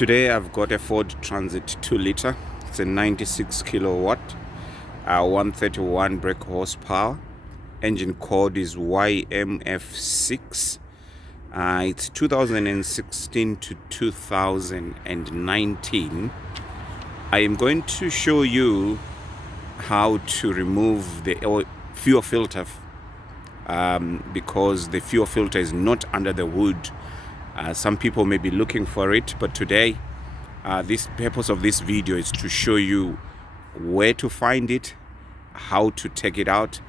Today I've got a Ford Transit 2-liter. It's a 96 kilowatt, 131 brake horsepower. Engine code is YMF6. It's 2016 to 2019. I am going to show you how to remove the fuel filter because the fuel filter is not under the hood. Some people may be looking for it, but today this purpose of this video is to show you where to find it, how to take it out,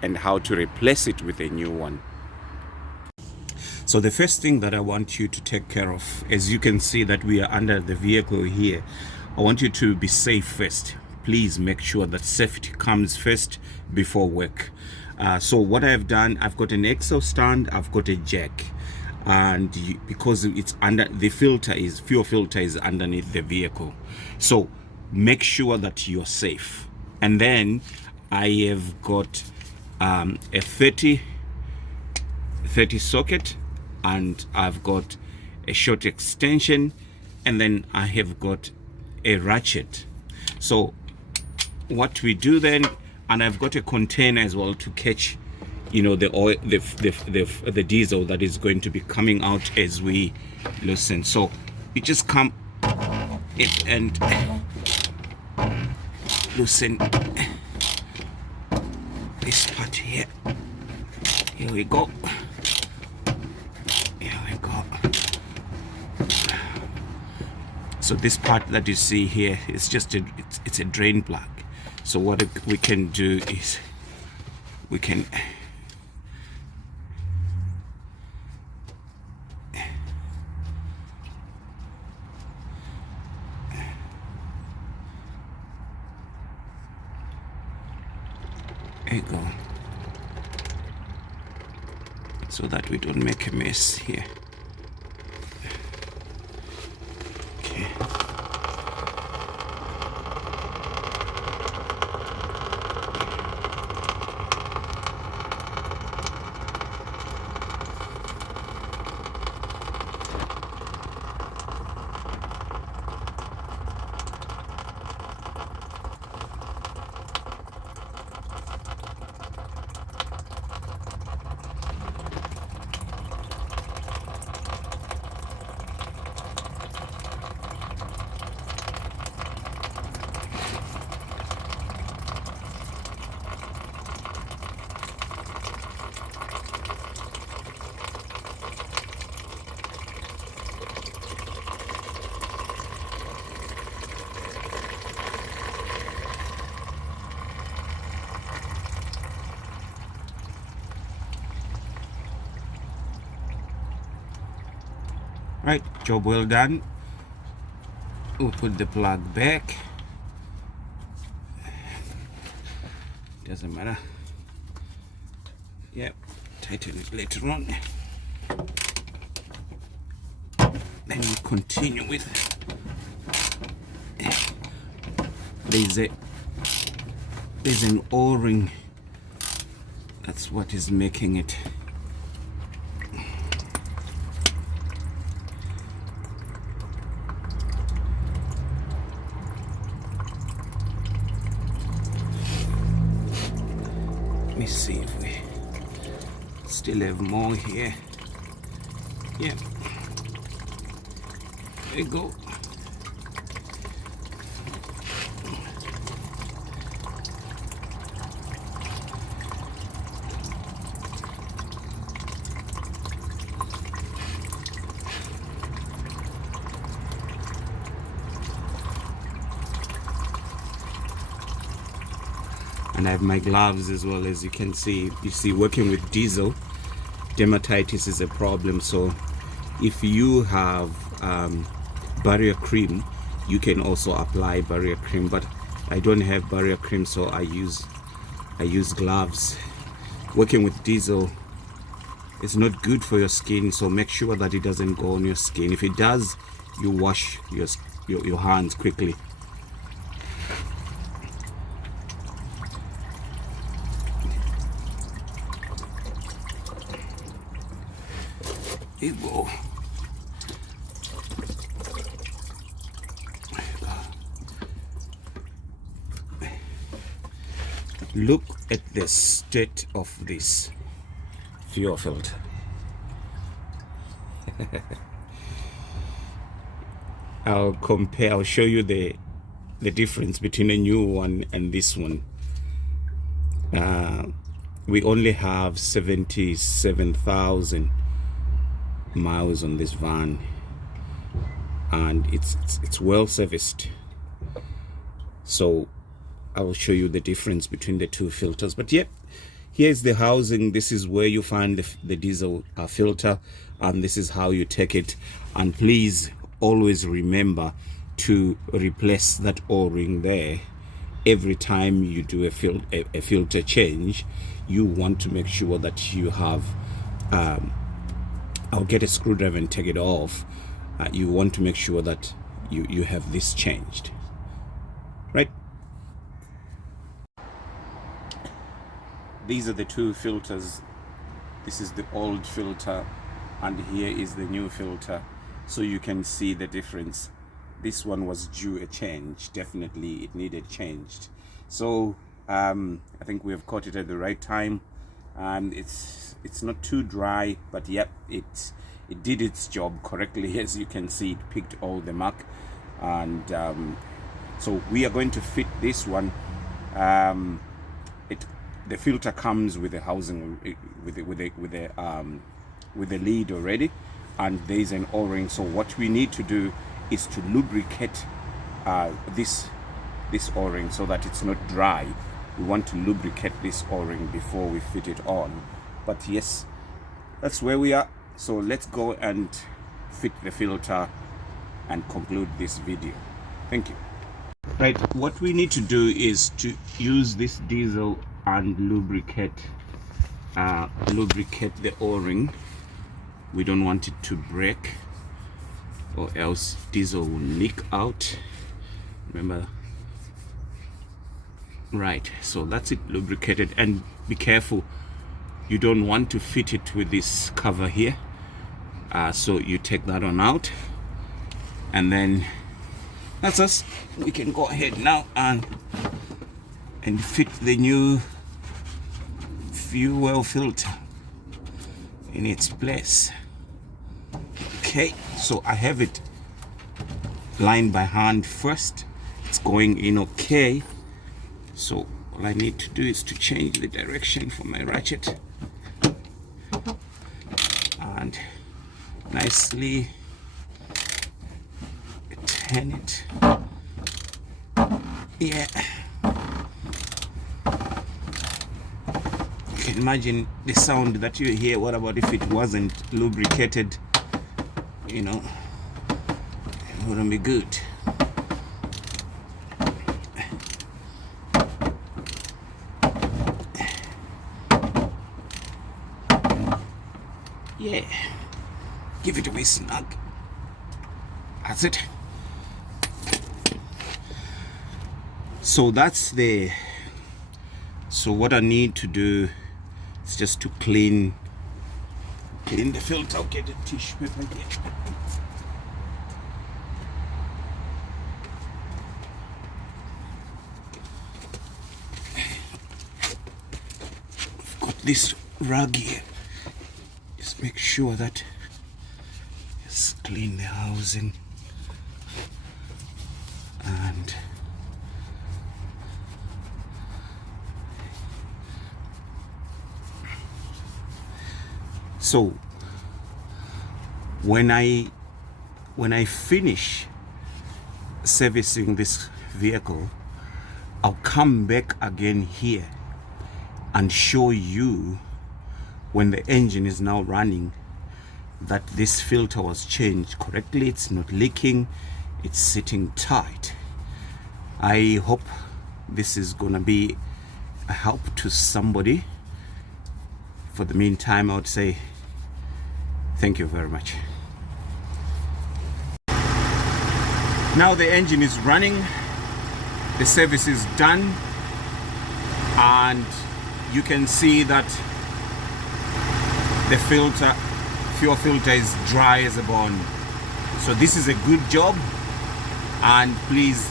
and how to replace it with a new one. So the first thing that I want you to take care of, as you can see that we are under the vehicle here, I want you to be safe first. Please make sure that safety comes first before work. So what I've done, I've got an axle stand, I've got a jack, and because it's under the fuel filter is underneath the vehicle, so make sure that you're safe. And then I have got a 30 socket, and I've got a short extension, and then I have got a ratchet. So what we do then, and I've got a container as well to catch, you know, the oil, the diesel that is going to be coming out as we loosen. So you just come it and loosen this part here. Here we go. Here we go. So this part that you see here is just it's a drain plug. So what we can do is we can there you go, so that we don't make a mess here. Okay. Right, job well done. We'll put the plug back. Doesn't matter. Yep, tighten it later on. Then we continue with there's an O-ring. That's what is making it. Let me see if we still have more here. Yeah, there you go. And I have my gloves as well. As you can see, working with diesel, dermatitis is a problem. So if you have barrier cream, you can also apply barrier cream, but I don't have barrier cream, so I use gloves. Working with diesel, it's not good for your skin, so make sure that it doesn't go on your skin. If it does, you wash your hands quickly. There you go. Look at the state of this fuel filter. I'll show you the difference between a new one and this one. We only have 77,000 miles on this van, and it's well serviced. So I'll show you the difference between the two filters. But yeah, here's the housing. This is where you find the diesel filter, and this is how you take it. And please always remember to replace that O-ring there every time you do a filter change. You want to make sure that you have I'll get a screwdriver and take it off. You want to make sure that you have this changed, right? These are the two filters. This is the old filter and here is the new filter, so you can see the difference. This one was due a change. Definitely it needed changed. So I think we have caught it at the right time, and it's not too dry, but yep, it did its job correctly. As you can see, it picked all the mark. And so we are going to fit this one. The filter comes with the housing, with the lid already, and there is an O-ring. So what we need to do is to lubricate this O-ring so that it's not dry. We want to lubricate this O-ring before we fit it on. But yes, that's where we are. So let's go and fit the filter and conclude this video. Thank you. Right, what we need to do is to use this diesel and lubricate the O-ring. We don't want it to break, or else diesel will leak out. Remember, right? So that's it, lubricated. And be careful, you don't want to fit it with this cover here. So you take that one out, and then that's us. We can go ahead now and fit the new fuel filter in its place. Okay, so I have it lined by hand first. It's going in okay. So all I need to do is to change the direction for my ratchet and nicely turn it. Yeah, you can imagine the sound that you hear. What about if it wasn't lubricated? You know, it wouldn't be good. Yeah, give it away snug. That's it. So what I need to do is just to clean the filter. I'll get a tissue paper here. I've got this rag here. Just make sure that just clean the housing and so when I finish servicing this vehicle, I'll come back again here and show you when the engine is now running that this filter was changed correctly. It's not leaking, it's sitting tight. I hope this is gonna be a help to somebody. For the meantime, I would say thank you very much. Now the engine is running, the service is done, and you can see that the fuel filter is dry as a bone. So this is a good job, and please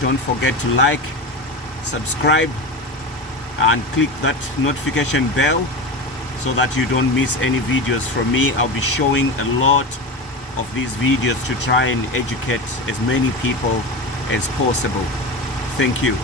don't forget to like, subscribe, and click that notification bell so that you don't miss any videos from me. I'll be showing a lot of these videos to try and educate as many people as possible. Thank you.